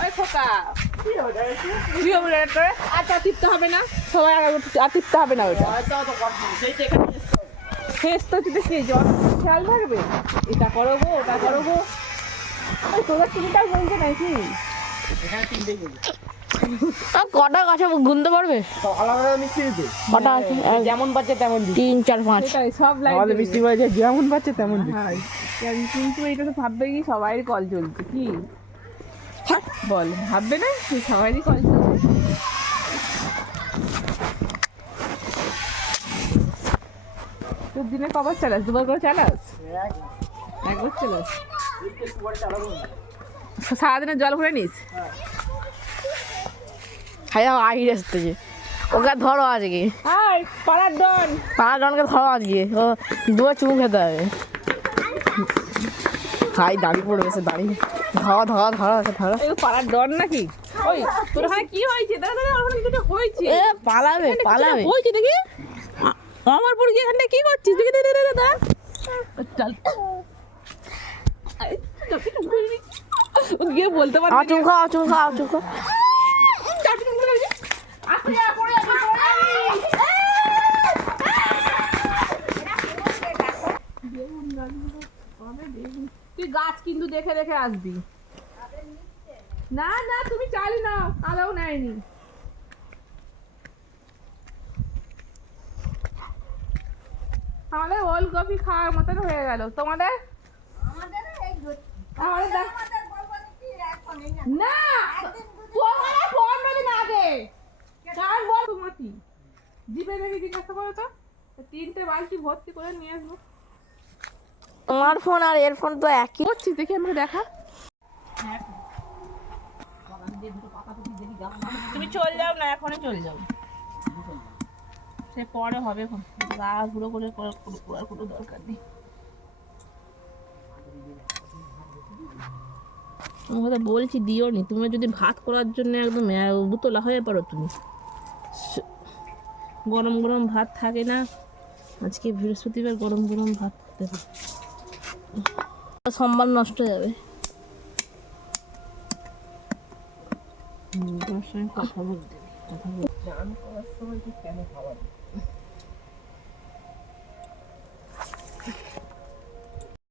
ওই খোকা আর টিপতে হবে না, সবাই আর টিপতে হবে না। ওইটা শেষ তো কি জল খেয়াল থাকবে, এটা করো গো ওটা করো গো। ওই তোদের তিনটাই বলছে নাকি? কটা গাছে গুনতে পারবে? কটা আছে? যেমন বাচ্চা তেমন 3 4 5। সব আমাদের মিষ্টি বাজে যেমন বাচ্চা তেমন কিন্তু এটা তো ভাববে কি সবাই কল চলছে কি বল, ভাববে না কি সবারই কল চলছে। তোর দিনে কবার চালাস? দুবার করে চালাস? একবার চালাস? সারাদিনে জল ভরে নিস? খাই আহি আসতেছে, ওকে ধরো আজকে। আর পাড়ার ডন, পাড়ার ডনকে ধরো আজকে, ও দুটো চুমু খেতে হবে। খাই দাড়ি পড়বে, সে দাড়ি ধরো ধরো ধরো ধরো। এই পাড়ার ডন নাকি? ওই তোর ওখানে কি হয়েছে? দাদা দাদা ওখানে কিছু হয়েছে। এ পালাবে পালাবে। হয়েছে দেখি আমার পর গিয়ে এখানে কি করছিস? দেখি দাদা দাদা চল গিয়ে বলতে পারবি চুম খাও চুম খাও চুম খাও। তুই গাছ কিন্তু দেখে দেখে আসবি। না না তুমি চালি না, আলাও নেয়নি। আমাদের ওল কফি খাওয়ার মতন হয়ে গেল। তোমাদের? না তোমার ফোন দিন আগে কার বল তোমার কি জিপে দেখে জিজ্ঞাসা করো তো, 3টে বালতি ভর্তি করে নিয়ে আসবো। তোমার ফোন আর এর ফোন তো একই। করছিস দেখি আমাকে দেখা। তুমি চলে যাও না, এখনই চলে যাও, সে পরে হবে। এখন গা গুঁড়ো করে করার কোনো দরকার নেই। তোমাকে বলছি দিও নি, তুমি যদি ভাত করার জন্য একদম উতলা হয়ে পারো তুমি। গরম গরম ভাত থাকে না, আজকে বৃহস্পতিবার গরম গরম ভাত খেতে হবে। সম্মান নষ্ট হয়ে যাবে। তোমার সঙ্গে কথা বলতে কথা বলতে। স্নান করার সময় কেন খাবার